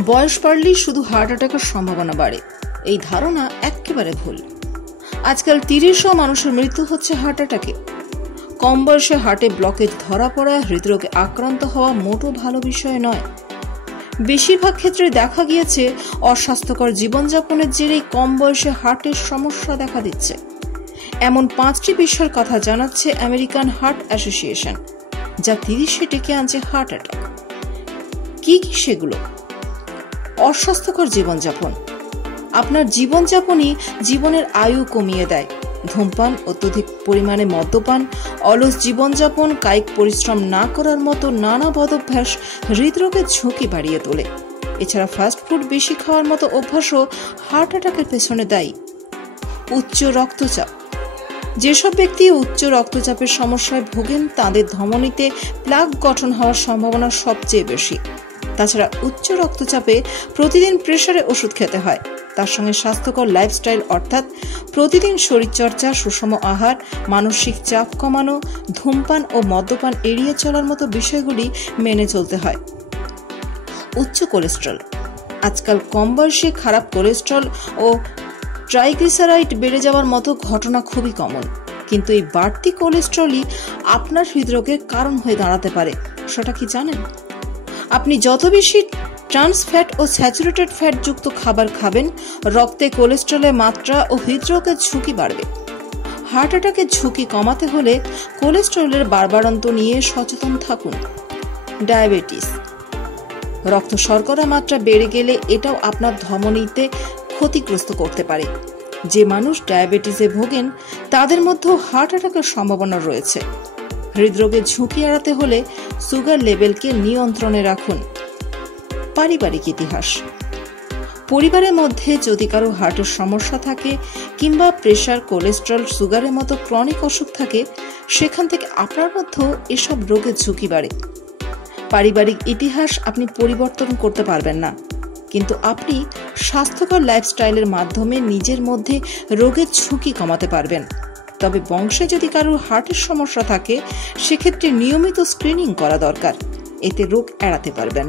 বয়স বাড়লেই শুধু হার্ট অ্যাটাকের সম্ভাবনা বাড়ে, এই ধারণা একেবারে ভুল। আজকাল 30ও মানুষের মৃত্যু হচ্ছে হার্ট অ্যাটাকে। কম বয়সে হার্টে ব্লকেজ ধরা পড়া, হৃদরোগে আক্রান্ত হওয়া মোটো ভালো বিষয় নয়। বেশিরভাগ ক্ষেত্রে দেখা গিয়েছে অস্বাস্থ্যকর জীবনযাপনের জেরেই কম বয়সে হার্টের সমস্যা দেখা দিচ্ছে। এমন 5টি বিষয়ের কথা জানাচ্ছে আমেরিকান হার্ট অ্যাসোসিয়েশন, যা 30-এ ডেকে আনছে হার্ট অ্যাটাক। কি কি সেগুলো? অস্বাস্থ্যকর জীবনযাপন। আপনার জীবনযাপনই জীবনের আয়ু কমিয়ে দেয়। ধূমপান, অত্যধিক পরিমাণে মদ্যপান, অলস জীবনযাপন, কায়িক পরিশ্রম না করার মতো নানা বদভ্যাস হৃদরোগের ঝুঁকি বাড়িয়ে তোলে। এছাড়া ফাস্টফুড বেশি খাওয়ার মতো অভ্যাসও হার্ট অ্যাটাকের পেছনে দায়ী। উচ্চ রক্তচাপ। যেসব ব্যক্তি উচ্চ রক্তচাপের সমস্যায় ভোগেন তাদের ধমনীতে প্লাক গঠন হওয়ার সম্ভাবনা সবচেয়ে বেশি। তাছাড়া উচ্চ রক্তচাপে প্রতিদিন প্রেসারে ওষুধ খেতে হয়। তার সঙ্গে স্বাস্থ্যকর লাইফস্টাইল অর্থাৎ প্রতিদিন শরীরচর্চা, সুষম আহার, মানসিক চাপ কমানো, ধূমপান ও মদ্যপান এড়িয়ে চলার মতো বিষয়গুলি মেনে চলতে হয়। উচ্চ কোলেস্টেরল। আজকাল কম বয়সে খারাপ কোলেস্টেরল ও ট্রাইগ্লিসারাইড বেড়ে যাওয়ার মতো ঘটনা খুবই কমন, কিন্তু এই বাড়তি কোলেস্টেরলই আপনার হৃদরোগের কারণ হয়ে দাঁড়াতে পারে। সেটা কি জানেন? আপনি যত বেশি ট্রান্স ফ্যাট ও স্যাচুরেটেড ফ্যাট যুক্ত খাবার খাবেন, রক্তে কোলেস্টেরলের মাত্রা ও হৃদরোগের ঝুঁকি বাড়বে। হার্ট অ্যাটাকের ঝুঁকি কমাতে হলে কোলেস্টেরলের বাড়বাড়ন্ত নিয়ে সচেতন থাকুন। ডায়াবেটিস। রক্ত শর্করা মাত্রা বেড়ে গেলে এটাও আপনার ধমনীতে ক্ষতিগ্রস্ত করতে পারে। যে মানুষ ডায়াবেটিসে ভোগেন তাদের মধ্যেও হার্ট অ্যাটাকের সম্ভাবনা রয়েছে। হৃদরোগের ঝুঁকি এড়াতে হলে সুগার লেভেলকে নিয়ন্ত্রণে রাখুন। পারিবারিক ইতিহাস। পরিবারের মধ্যে যদি কারো হার্টের সমস্যা থাকে কিংবা প্রেসার, কোলেস্টেরল, সুগারের মতো ক্রনিক অসুখ থাকে, সেখান থেকে আপনার মধ্যেও এসব রোগের ঝুঁকি বাড়ে। পারিবারিক ইতিহাস আপনি পরিবর্তন করতে পারবেন না, কিন্তু আপনি স্বাস্থ্যকর লাইফস্টাইলের মাধ্যমে নিজের মধ্যে রোগের ঝুঁকি কমাতে পারবেন। তবে বংশে যদি কারোর হার্টের সমস্যা থাকে, সেক্ষেত্রে নিয়মিত স্ক্রিনিং করা দরকার। এতে রোগ এড়াতে পারবেন।